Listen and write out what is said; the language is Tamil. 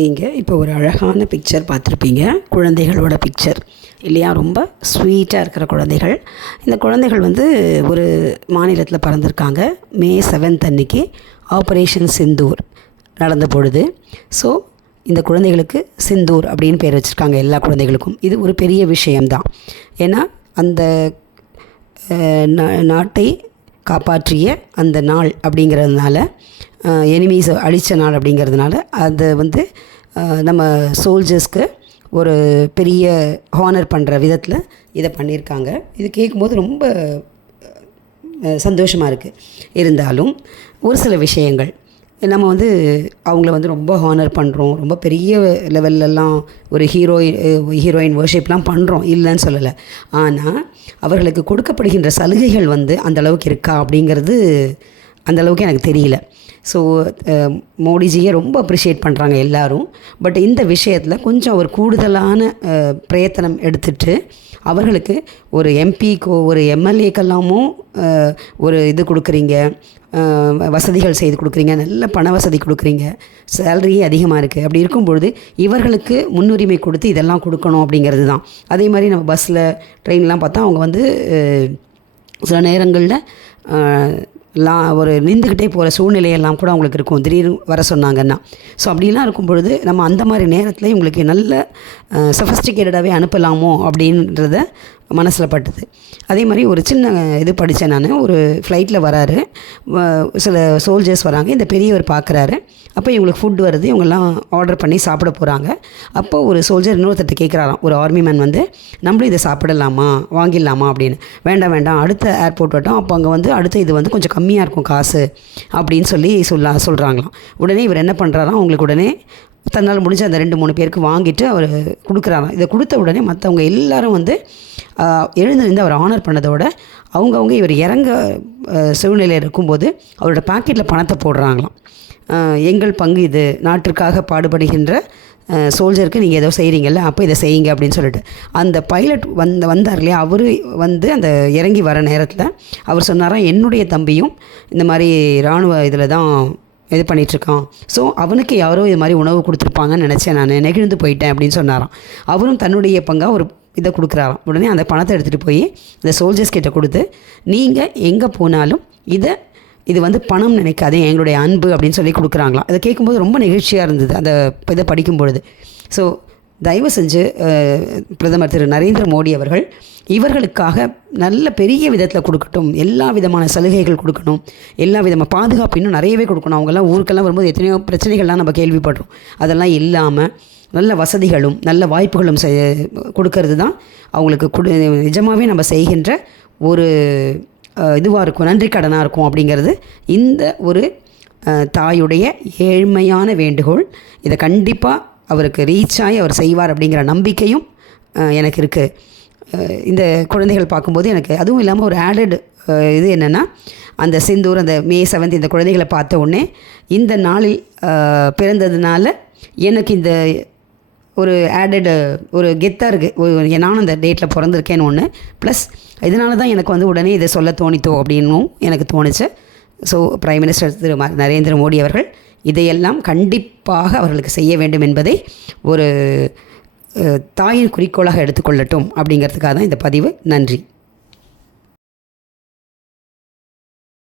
நீங்கள் இப்போ ஒரு அழகான பிக்சர் பார்த்துருப்பீங்க, குழந்தைகளோட பிக்சர் இல்லையா? ரொம்ப ஸ்வீட்டாக இருக்கிற குழந்தைகள். இந்த குழந்தைகள் ஒரு மாநிலத்தில் பிறந்திருக்காங்க. மே 7 அன்னைக்கு ஆப்ரேஷன் சிந்தூர் நடந்த பொழுது. ஸோ இந்த குழந்தைகளுக்கு சிந்தூர் அப்படின்னு பேர் வச்சுருக்காங்க. எல்லா குழந்தைகளுக்கும் இது ஒரு பெரிய விஷயம்தான். ஏன்னா அந்த நாட்டை காப்பாற்றிய அந்த நாள் அப்படிங்கிறதுனால, எனிமீஸை அழித்த நாள் அப்படிங்கிறதுனால அதை நம்ம சோல்ஜர்ஸ்க்கு ஒரு பெரிய ஹானர் பண்ணுற விதத்தில் இதை பண்ணியிருக்காங்க. இது கேட்கும்போது ரொம்ப சந்தோஷமாக இருக்குது. இருந்தாலும் ஒரு சில விஷயங்கள் நம்ம அவங்கள ரொம்ப ஹானர் பண்ணுறோம், ரொம்ப பெரிய லெவல்லலாம் ஒரு ஹீரோயின் வர்ஷிப்லாம் பண்ணுறோம், இல்லைன்னு சொல்லலை. ஆனால் அவர்களுக்கு கொடுக்கப்படுகின்ற சலுகைகள் அந்தளவுக்கு இருக்கா அப்படிங்கிறது அந்தளவுக்கு எனக்கு தெரியல. ஸோ மோடிஜியை ரொம்ப அப்ரிஷியேட் பண்ணுறாங்க எல்லோரும். பட் இந்த விஷயத்தில் கொஞ்சம் ஒரு கூடுதலான பிரயத்தனம் எடுத்துகிட்டு அவர்களுக்கு ஒரு எம்பிக்கோ ஒரு எம்எல்ஏக்கெல்லாமோ ஒரு இது கொடுக்குறீங்க, வசதிகள் செய்து கொடுக்குறீங்க, நல்ல பண வசதி கொடுக்குறீங்க, சேலரி அதிகமாக இருக்குது. அப்படி இருக்கும்பொழுது இவர்களுக்கு முன்னுரிமை கொடுத்து இதெல்லாம் கொடுக்கணும் அப்படிங்கிறது தான். அதே மாதிரி நம்ம பஸ்ஸில் ட்ரெயின்லாம் பார்த்தா அவங்க சில நேரங்களில் ஒரு நின்றுக்கிட்டே போகிற சூழ்நிலையெல்லாம் கூட அவங்களுக்கு இருக்கும், திடீர்னு வர சொன்னாங்கன்னா. ஸோ அப்படிலாம் இருக்கும் பொழுது நம்ம அந்த மாதிரி நேரத்தில் இவங்களுக்கு நல்ல சஃபஸ்டிகேட்டடாகவே அனுப்பலாமோ அப்படின்றத மனசில் பட்டுது. அதே மாதிரி ஒரு சின்ன இது படித்தேன் நான். ஒரு ஃப்ளைட்டில் வராரு, சில சோல்ஜர்ஸ் வராங்க, இந்த பெரியவர் பார்க்குறாரு. அப்போ இவங்களுக்கு ஃபுட் வருது, இவங்கெல்லாம் ஆர்டர் பண்ணி சாப்பிட போகிறாங்க. அப்போ ஒரு சோல்ஜர் இன்னொருத்தட்ட கேட்குறாராம், ஒரு ஆர்மி மேன் நம்மளும் இதை சாப்பிடலாமா, வாங்கிடலாமா அப்படின்னு. வேண்டாம் வேண்டாம், அடுத்த ஏர்போர்ட் வட்டோம், அப்போ அங்கே அடுத்த இது கொஞ்சம் கம்மியாக இருக்கும் காசு அப்படின்னு சொல்கிறாங்களாம். உடனே இவர் என்ன பண்ணுறாராம், அவங்களுக்கு உடனே தன்னால் முடிஞ்ச அந்த 2-3 பேருக்கு வாங்கிட்டு அவர் கொடுக்குறாராம். இதை கொடுத்த உடனே மற்றவங்க எல்லோரும் எழுந்து அவர் ஆனர் பண்ணதோட அவங்கவுங்க இவர் இறங்க சூழ்நிலையில் இருக்கும்போது அவரோட பாக்கெட்டில் பணத்தை போடுறாங்களாம். எங்கள் பங்கு இது, நாட்டிற்காக பாடுபடுகின்ற சோல்ஜருக்கு நீங்கள் ஏதோ செய்கிறீங்கல்ல, அப்போ இதை செய்யுங்க அப்படின்னு சொல்லிட்டு. அந்த பைலட் வந்தார் இல்லையா, அவர் அந்த இறங்கி வர நேரத்தில் அவர் சொன்னாராம், என்னுடைய தம்பியும் இந்த மாதிரி இராணுவ இதில் தான் இது பண்ணிகிட்ருக்கான். ஸோ அவனுக்கு யாரோ இது மாதிரி உணவு கொடுத்துருப்பாங்கன்னு நினச்சேன், நான் நெகிழ்ந்து போயிட்டேன் அப்படின்னு சொன்னாராம். அவரும் தன்னுடைய பங்காக ஒரு இதை கொடுக்குறாராம். உடனே அந்த பணத்தை எடுத்துகிட்டு போய் இந்த சோல்ஜர்ஸ் கிட்ட கொடுத்து, நீங்கள் எங்கே போனாலும் இது பணம் நினைக்காதே, எங்களுடைய அன்பு அப்படின்னு சொல்லி கொடுக்குறாங்களாம். அதை கேட்கும்போது ரொம்ப நெகிழ்ச்சியாக இருந்தது அந்த இதை படிக்கும் பொழுது. ஸோ தயவு செஞ்சு பிரதமர் திரு நரேந்திர மோடி அவர்கள் இவர்களுக்காக நல்ல பெரிய விதத்தில் கொடுக்கட்டும், எல்லா விதமான சலுகைகள் கொடுக்கணும், எல்லா விதமான பாதுகாப்பு இன்னும் நிறையவே கொடுக்கணும். அவங்கெல்லாம் ஊருக்கெல்லாம் வரும்போது எத்தனையோ பிரச்சனைகள்லாம் நம்ம கேள்விப்படுறோம். அதெல்லாம் இல்லாமல் நல்ல வசதிகளும் நல்ல வாய்ப்புகளும் கொடுக்கறது தான் அவங்களுக்கு நிஜமாகவே நம்ம செய்கின்ற ஒரு இதுவாக இருக்கும், நன்றி கடனாக இருக்கும் அப்படிங்கிறது இந்த ஒரு தாயுடைய ஏழ்மையான வேண்டுகோள். இதை கண்டிப்பாக அவருக்கு ரீச் ஆகி அவர் செய்வார் அப்படிங்கிற நம்பிக்கையும் எனக்கு இருக்குது. இந்த குழந்தைகள் பார்க்கும்போது எனக்கு அதுவும் இல்லாமல் ஒரு ஆடட் இது என்னென்னா, அந்த சிந்தூர் அந்த மே 7 இந்த குழந்தைகளை பார்த்த உடனே இந்த நாளில் பிறந்ததுனால எனக்கு இந்த ஒரு ஆடட் ஒரு கெத்தாக இருக்குது, நானும் அந்த டேட்டில் பிறந்திருக்கேன்னு ஒன்று. ப்ளஸ் இதனால தான் எனக்கு உடனே இதை சொல்ல தோணித்தோ அப்படின்னும் எனக்கு தோணுச்சு. ஸோ பிரைம் மினிஸ்டர் திரு நரேந்திர மோடி அவர்கள் இதையெல்லாம் கண்டிப்பாக அவர்களுக்கு செய்ய வேண்டும் என்பதை ஒரு தாயின் குறிக்கோளாக எடுத்துக்கொள்ளட்டும் அப்படிங்கிறதுக்காக தான் இந்த பதிவு. நன்றி.